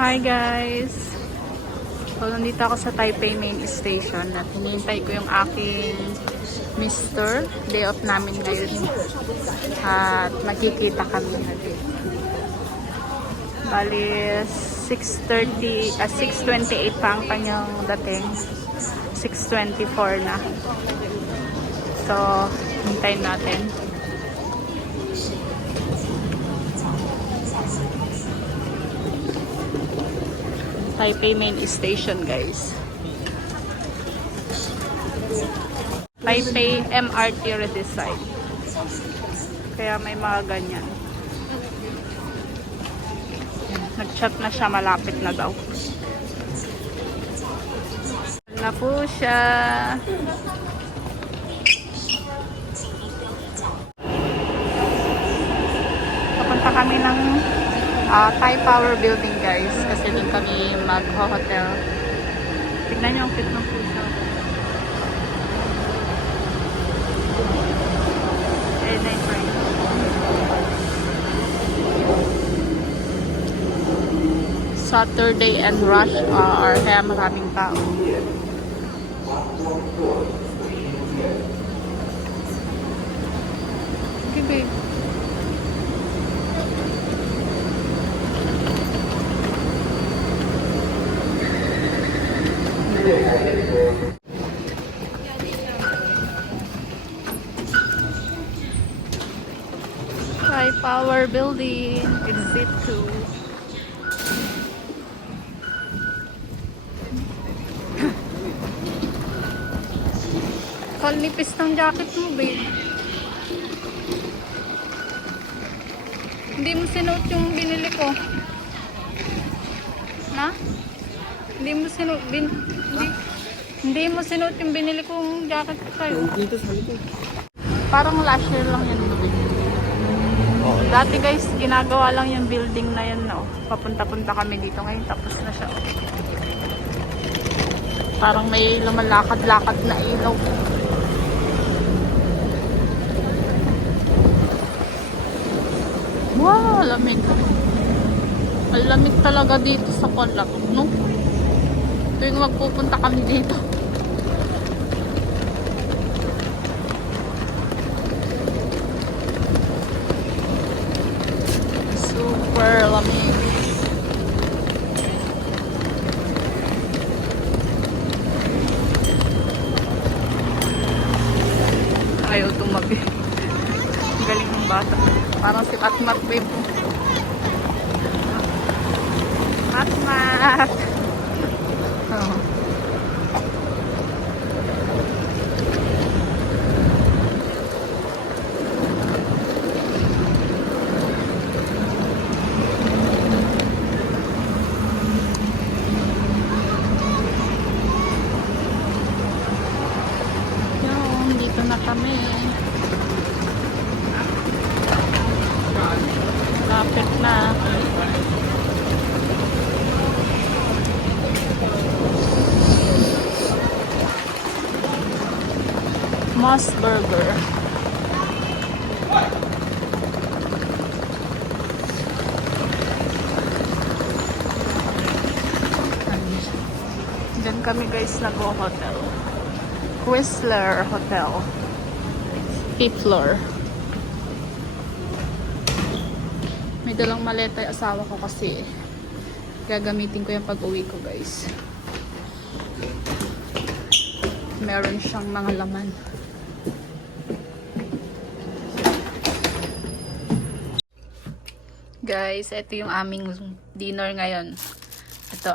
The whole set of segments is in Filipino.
Hi guys! So, nandito ako sa Taipei Main Station at hinihintay ko yung aking mister. Day off namin ngayon. At magkikita kami natin. Bali, 6:28 pa ang kanyang dating. 6:24 na. So, hintayin natin. Taipei Main Station, guys. Taipei MRT redesign. Kaya may mga ganyan. Nag-chat na siya, malapit na daw. Na po siya. Papunta kami ng Thai Power Building, guys, kasi doon kami mag-hotel. Tignan niyo ang cute ng puso. Nice, right? Saturday and rush hour, kaya maraming tao. Okay, babe. Thai Power Building, exit 2. Kalnipis ng jacket mo, babe. Hindi mo sinuot yung binili ko. Na? Hindi mo sinuot hindi mo sinuot yung binili kong jacket ko sa'yo. Dito sa likod. Parang last year lang yan, babe. Dati, guys, ginagawa lang yung building na yan, no. Papunta-punta kami dito ngayon, tapos na siya. Parang may lumalakad-lakad na ilaw. Wow, lamig. Ang lamig talaga dito sa Kuala, no? Tuwing magpupunta kami dito. Super lamig. Ayaw tumabi. Galing ng bata. Parang si Matmat, babe. Matmat! Oh. Yun, dito na kami. Lapit na. Moss Burger. Diyan kami, guys, nag-hotel. Whistler Hotel. 5th floor. May dalang maleta yung asawa ko kasi gagamitin ko yung pag-uwi ko, guys. Meron siyang mga laman. Guys, ito yung aming dinner ngayon. Ito,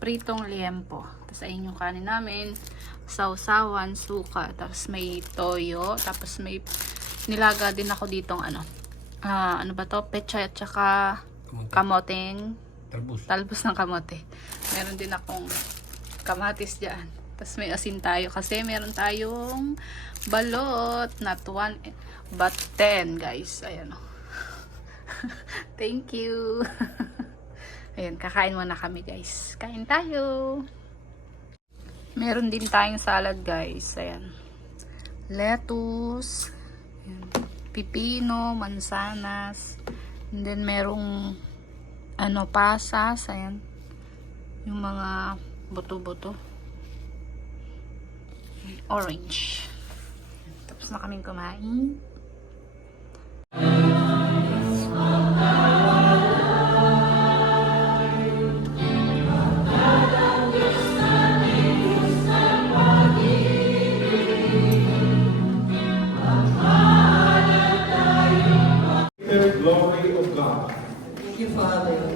pritong liempo. Tapos ayun yung kanin namin. Sausawan, suka. Tapos may toyo. Tapos may nilaga din ako ditong ano ba to? Pechay at saka kamoteng. Talbos ng kamote. Meron din akong kamatis dyan. Tapos may asin tayo kasi meron tayong balot. Not 1 but 10, guys. Ayan o. Thank you. Ayan, kakain muna kami, guys. Kain tayo. Meron din tayong salad, guys. Ayan. Lettuce. Ayan. Pipino, mansanas. And then merong ano, pasas, ayan. Yung mga buto-buto. Orange. Tapos na kaming kumain. The glory of God. Thank you, Father.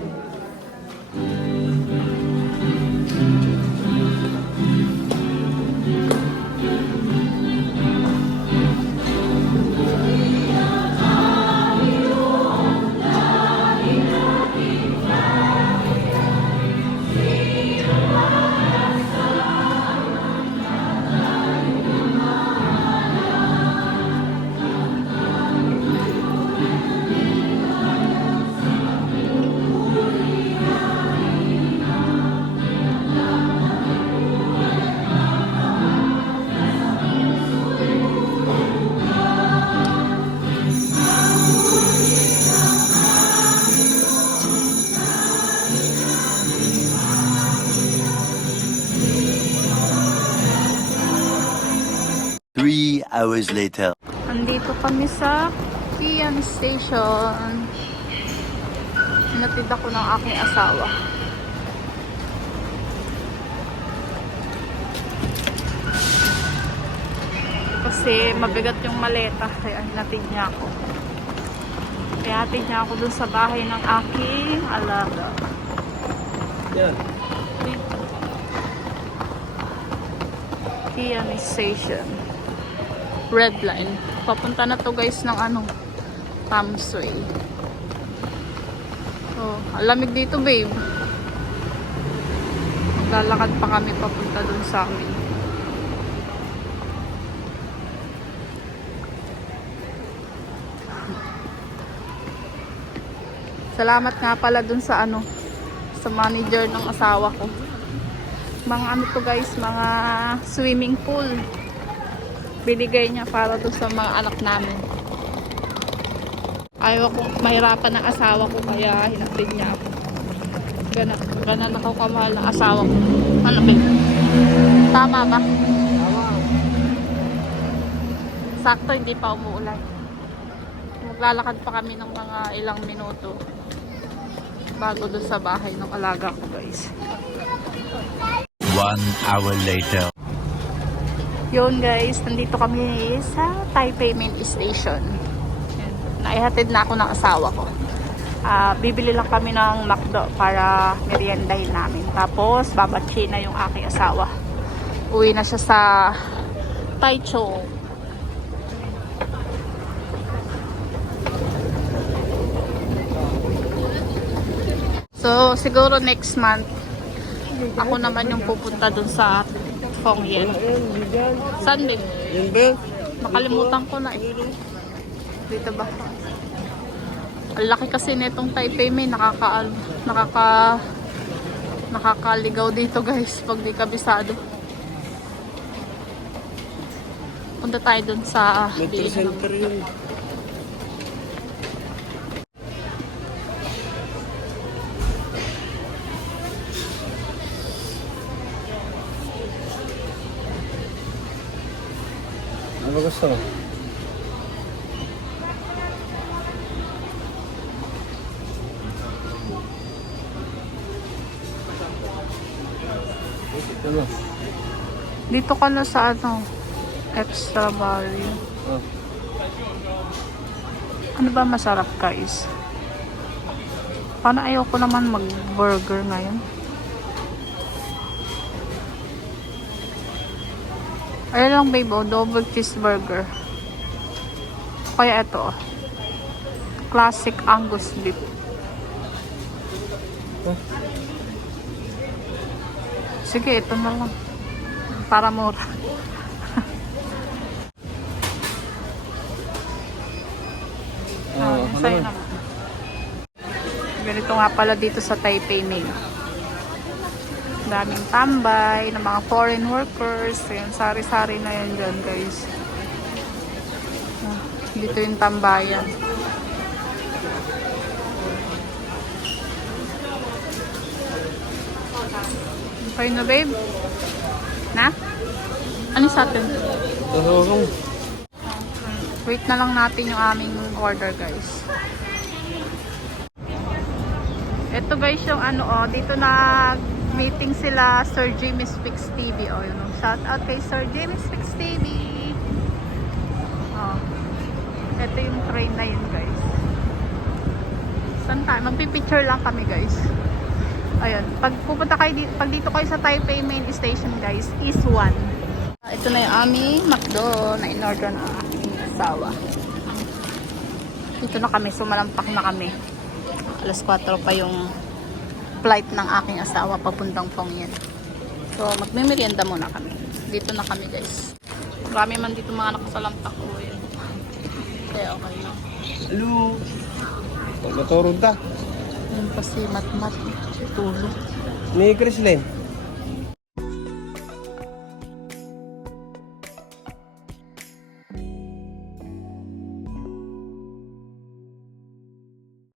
3 hours later. Andito kami sa Kian Station. Hinatid ako ng aking asawa. Kasi mabigat yung maleta. Kaya hinatid niya ako. Kaya hatid niya ako dun sa bahay ng aking alaga. Yeah. Kian Station. Red line. Papunta na to guys ng ano, Tamsway. Oh, alamig dito babe. Maglalakad pa kami papunta dun sa amin. Salamat nga pala dun sa ano, sa manager ng asawa ko. Mga ano to guys, mga swimming pool. Binigay niya para doon sa mga anak namin. Ayaw ko mahirapan ng asawa ko kaya hinatid niya ako. Ganan ako kamahal ng asawa ko. Ano ba? Tama ba? Tama. Sakto hindi pa umuulan. Maglalakad pa kami ng mga ilang minuto bago doon sa bahay ng alaga ko guys. 1 hour later. Yun guys, nandito kami sa Taipei Main Station. Yan. Naihatid na ako ng asawa ko. Bibili lang kami ng McDo para meriendahin namin. Tapos babatsi na yung aking asawa. Uwi na siya sa Taichung. So siguro next month ako naman yung pupunta dun sa Hongyan. Saan din? Yan ba? Nakalimutan ko na eh. Dito ba? Ang laki kasi nitong Taipei May nakakaligaw dito guys pag di kabisado. Punta tayo dun sa Metro Center yun. Ano gusto? Ano? dito ka na sa ano extra value. Oh. Ano ba masarap guys? Paano ayoko naman mag burger ngayon? Ayun lang babe, oh, double cheeseburger. Kaya ito, oh. Classic Angus beef. Sige, ito na lang. Para mura. Sa'yo naman. Ganito nga pala dito sa Taipei Mail. Daming tambay ng mga foreign workers. Ayan, sari-sari na yan dyan guys. Dito yung tambayan. Okay na, babe? Na? Ano sa atin? Tururong. Wait na lang natin yung aming order, guys. Ito guys yung ano, dito nag-meeting sila Sir Jimmy's Fix TV. Oh, yun. Shout out kay Sir Jimmy's Fix TV. Oh. Ito yung train na yun, guys. Saan tayo? Magpipicture lang kami, guys. Ayun. Pag pupunta kayo dito, pag dito kayo sa Taipei Main Station, guys, is 1. Ito na yung aming McDo na in-order ng aking asawa. Dito na kami, sumalampak na kami. Alas 4 pa yung flight ng aking asawa papuntang Pongyan. So, magme-merienda muna kami. Dito na kami, guys. Marami man dito mga nakasalampak ko. Kaya okay na. Hello. Pag naturod ta. Yun pa si Matmat. Tulog. Ni Chrislyn.